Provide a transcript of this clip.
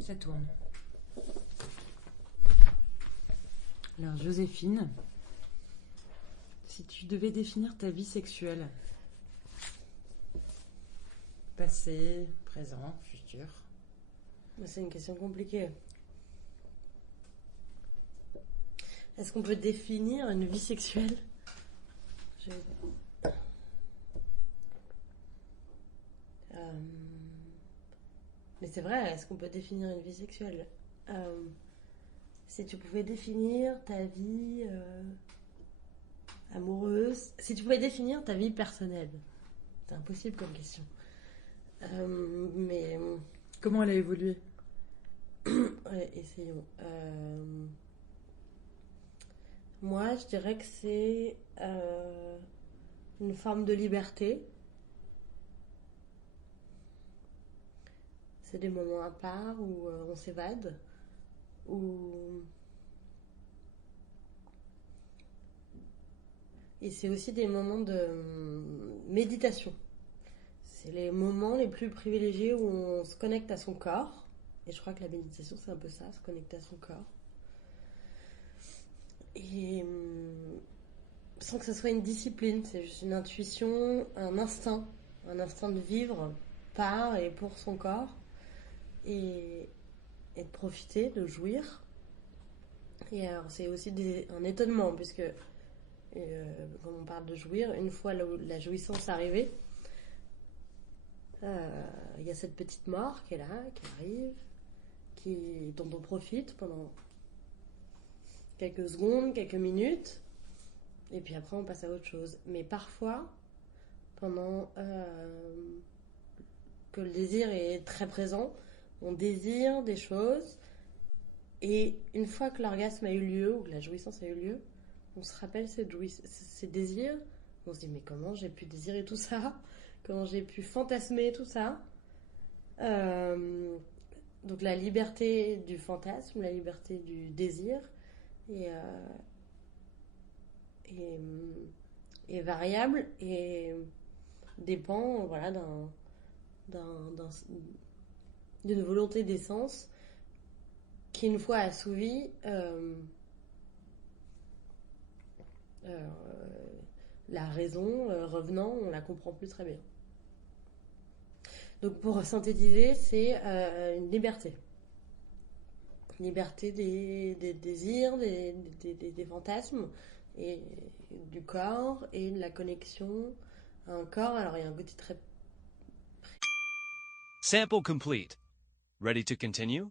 Ça tourne. Alors, Joséphine, si tu devais définir ta vie sexuelle, passé, présent, futur. C'est une question compliquée. Est-ce qu'on peut définir une vie sexuelle? Je- Mais c'est vrai, est-ce qu'on peut définir une vie sexuelle? Si tu pouvais définir ta vie amoureuse, si tu pouvais définir ta vie personnelle, c'est impossible comme question. Mais Comment elle a évolué? ouais, essayons. Moi, je dirais que c'est une forme de liberté. C'est des moments à part où on s'évade, où... et c'est aussi des moments de méditation. C'est les moments les plus privilégiés où on se connecte à son corps. Et je crois que la méditation, c'est un peu ça, se connecter à son corps. Et sans que ce soit une discipline, c'est juste une intuition, un instinct de vivre par et pour son corps. Et de profiter, de jouir. Et alors, c'est aussi un étonnement, puisque quand on parle de jouir, une fois la jouissance arrivée, il y a cette petite mort qui est là, qui arrive, dont on profite pendant quelques secondes, quelques minutes, et puis après on passe à autre chose. Mais parfois, pendant que le désir est très présent, on désire des choses, et une fois que l'orgasme a eu lieu, ou que la jouissance a eu lieu, on se rappelle ces désirs, on se dit mais comment j'ai pu désirer tout ça, comment j'ai pu fantasmer tout ça. Donc la liberté du fantasme, la liberté du désir est, est, est variable et dépend voilà, d'une volonté d'essence qui, une fois assouvie, la raison revenant, on la comprend plus très bien. Donc pour synthétiser, c'est une liberté. Liberté des désirs, des fantasmes, et du corps, et de la connexion à un corps. Alors il y a un côté très... Sample complete. Ready to continue?